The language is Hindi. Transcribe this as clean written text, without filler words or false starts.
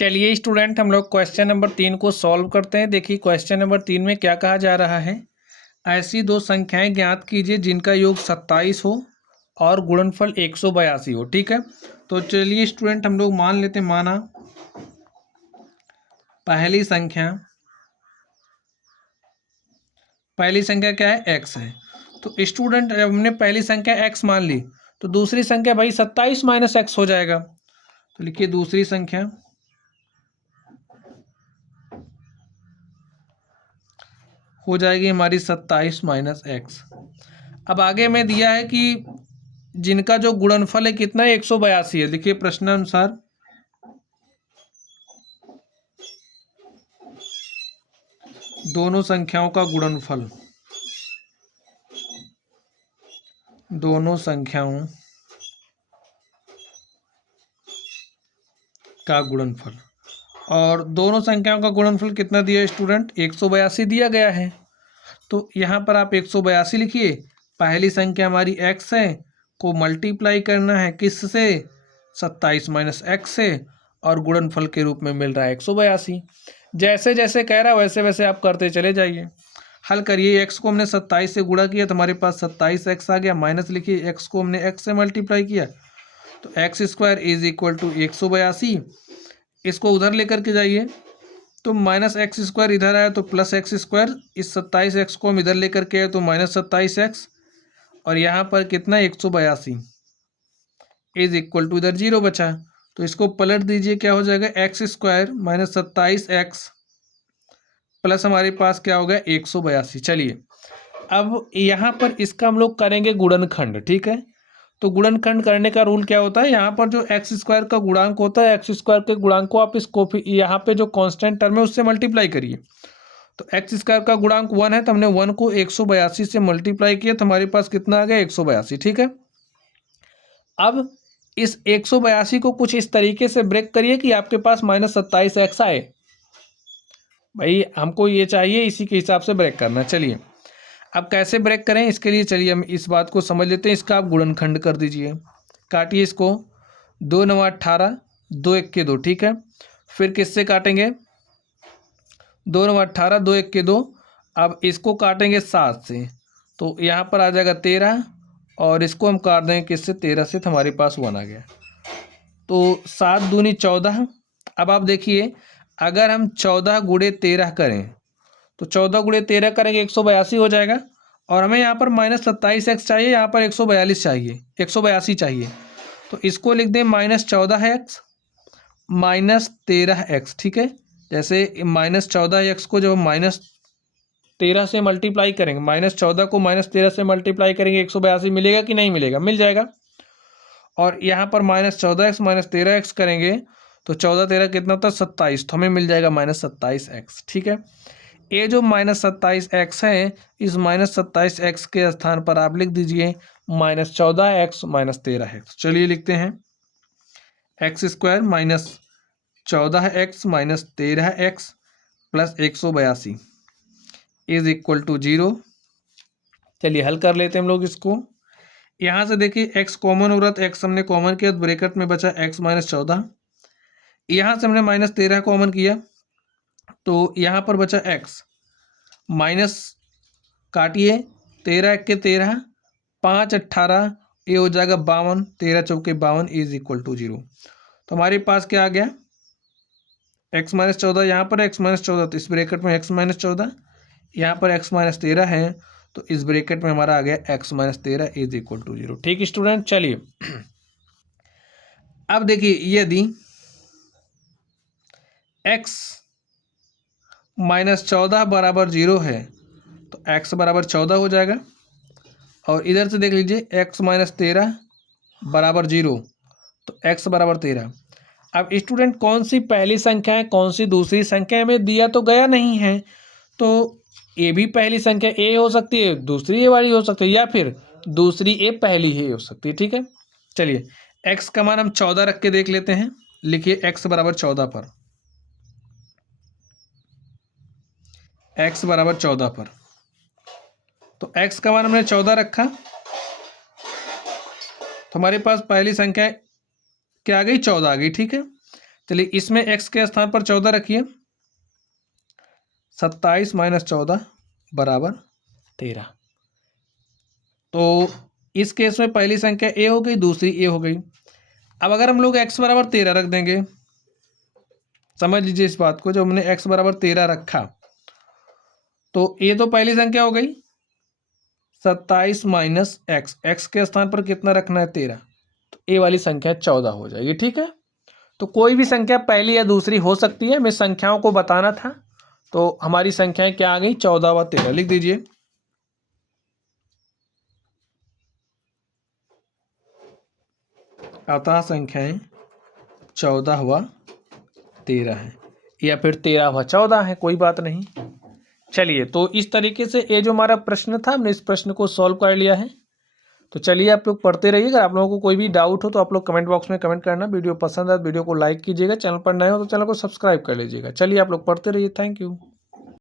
चलिए स्टूडेंट, हम लोग क्वेश्चन नंबर 3 को सॉल्व करते हैं। देखिए क्वेश्चन नंबर 3 में क्या कहा जा रहा है। ऐसी दो संख्याएं ज्ञात कीजिए जिनका योग 27 हो और गुणनफल 182 हो। ठीक है, तो चलिए स्टूडेंट हम लोग मान लेते हैं, माना पहली संख्या क्या है, x है। तो स्टूडेंट जब हमने पहली संख्या x मान ली तो दूसरी संख्या भाई 27 माइनस एक्स हो जाएगा। तो लिखिए दूसरी संख्या हो जाएगी हमारी 27 माइनस एक्स। अब आगे में दिया है कि जिनका जो गुणनफल है कितना है, 182 है। देखिए प्रश्नानुसार दोनों संख्याओं का गुणनफल, दोनों संख्याओं का गुणनफल, और दोनों संख्याओं का गुणनफल कितना दिया है स्टूडेंट, 182 दिया गया है। तो यहाँ पर आप 182 लिखिए। पहली संख्या हमारी x है, को मल्टीप्लाई करना है किससे, 27 माइनस एक्स से, और गुणनफल के रूप में मिल रहा है 182। जैसे जैसे कह रहा है वैसे वैसे आप करते चले जाइए। हल करिए, x को हमने 27 से गुणा किया तो हमारे पास 27x आ गया, माइनस लिखिए x को हमने x से मल्टीप्लाई किया तो x square is equal to 182। इसको उधर लेकर के जाइए तो माइनस एक्स स्क्वायर इधर आया तो प्लस एक्स स्क्वायर, इस 27x को हम इधर लेकर के आए तो माइनस 27x, और यहाँ पर कितना 182 इज इक्वल टू इधर 0 बचा। तो इसको पलट दीजिए, क्या हो जाएगा, x square minus 27x plus हमारे पास क्या हो गया 182। चलिए अब यहाँ पर इसका हम लोग करेंगे गुणनखंड। ठीक है, तो गुणनखंड करने का रूल क्या होता है, यहाँ पर जो एक्स स्क्वायर का गुणांक होता है, एक्स स्क्वायर के गुणांक को आप इसको यहाँ पे जो कांस्टेंट टर्म है उससे मल्टीप्लाई करिए। तो एक्स स्क्वायर का गुणांक 1 है तो हमने 1 को 182 से मल्टीप्लाई किया तो हमारे पास कितना आ गया 182। ठीक है, अब इस 182 को कुछ इस तरीके से ब्रेक करिए कि आपके पास माइनस 27x आए। भाई हमको ये चाहिए, इसी के हिसाब से ब्रेक करना। चलिए अब कैसे ब्रेक करें, इसके लिए चलिए हम इस बात को समझ लेते हैं। इसका आप गुणनखंड कर दीजिए, काटिए इसको, 2 9 18, 2 1 के 2। ठीक है, फिर किससे काटेंगे, 2 9 18, 2 1 के 2। अब इसको काटेंगे 7 से तो यहाँ पर आ जाएगा 13, और इसको हम काट देंगे किससे, 13 से, तो हमारे पास 1 आ गया। तो 7 दूनी 14। अब आप देखिए, अगर हम 14 गुणे 13 करें तो 14 गुणे 13 करेंगे 182 हो जाएगा, और हमें यहाँ पर माइनस 27x चाहिए, यहाँ पर 142 चाहिए, 182 चाहिए। तो इसको लिख दें माइनस 14x माइनस 13x। ठीक है, जैसे माइनस 14x को जब हम माइनस 13 से मल्टीप्लाई करेंगे, माइनस 14 को माइनस 13 से मल्टीप्लाई करेंगे 182 मिलेगा कि नहीं मिलेगा, मिल जाएगा। और यहाँ पर माइनस 14x माइनस 13x करेंगे तो 14 13 कितना होता है 27, तो हमें मिल जाएगा माइनस 27x। ठीक है, ये जो माइनस 27x है, इस माइनस 27x के स्थान पर आप लिख दीजिए माइनस 14x माइनस 13x। चलिए लिखते हैं, x square minus 14x minus 13x plus 182 is equal to 0। चलिए हल कर लेते हैं हम लोग इसको। यहाँ से देखिए x कॉमन हो रहा था, x हमने कॉमन किया तो ब्रैकेट में बचा x माइनस 14। यहाँ से हमने माइनस 13 कॉमन किया तो यहाँ पर बचा x माइनस, काटिए, 13 1 के 13, 5 18, ये हो जाएगा 52, 13 चौके 52 इज इक्वल टू 0। तो हमारे पास क्या आ गया, x माइनस 14, यहाँ पर x माइनस 14 तो इस ब्रैकेट में x माइनस 14, यहाँ पर x माइनस 13 है तो इस ब्रैकेट में हमारा आ गया x minus 13 is equal to 0। ठीक स्टूडेंट, चलिए अब देखिए, यदि x माइनस 14 बराबर 0 है तो x बराबर 14 हो जाएगा, और इधर से देख लीजिए x माइनस 13 बराबर 0 तो x बराबर 13। अब स्टूडेंट कौन सी पहली संख्या है, कौन सी दूसरी संख्या में दिया तो गया नहीं है, तो ए भी पहली संख्या ए हो सकती है, दूसरी ए वाली हो सकती है, या फिर दूसरी ए पहली ए हो सकती है। ठीक है, चलिए x का मान हम 14 रख के देख लेते हैं। लिखिए x बराबर 14 पर, x बराबर 14 पर, तो x का मान हमने 14 रखा तो हमारे पास पहली संख्या क्या आ गई, 14 आ गई। ठीक है, चलिए इसमें x के स्थान पर 14 रखिए, 27 माइनस 14 बराबर 13। तो इस केस में पहली संख्या a हो गई, दूसरी a हो गई। अब अगर हम लोग x बराबर 13 रख देंगे, समझ लीजिए इस बात को, जब हमने x बराबर 13 रखा तो a तो पहली संख्या हो गई 27 माइनस x के स्थान पर कितना रखना है 13, तो a वाली संख्या 14 हो जाएगी। ठीक है, तो कोई भी संख्या पहली या दूसरी हो सकती है, मैं संख्याओं को बताना था। तो हमारी संख्याएं क्या आ गई 14 व 13, लिख दीजिए। अतः संख्याएं 14 व 13 है, या फिर 13 व 14 है, कोई बात नहीं। चलिए, तो इस तरीके से ये जो हमारा प्रश्न था, हमने इस प्रश्न को सॉल्व कर लिया है। तो चलिए आप लोग पढ़ते रहिए। अगर आप लोगों को कोई भी डाउट हो तो आप लोग कमेंट बॉक्स में कमेंट करना। वीडियो पसंद आए वीडियो को लाइक कीजिएगा, चैनल पर नए हो तो चैनल को सब्सक्राइब कर लीजिएगा। चलिए आप लोग पढ़ते रहिए। Thank you.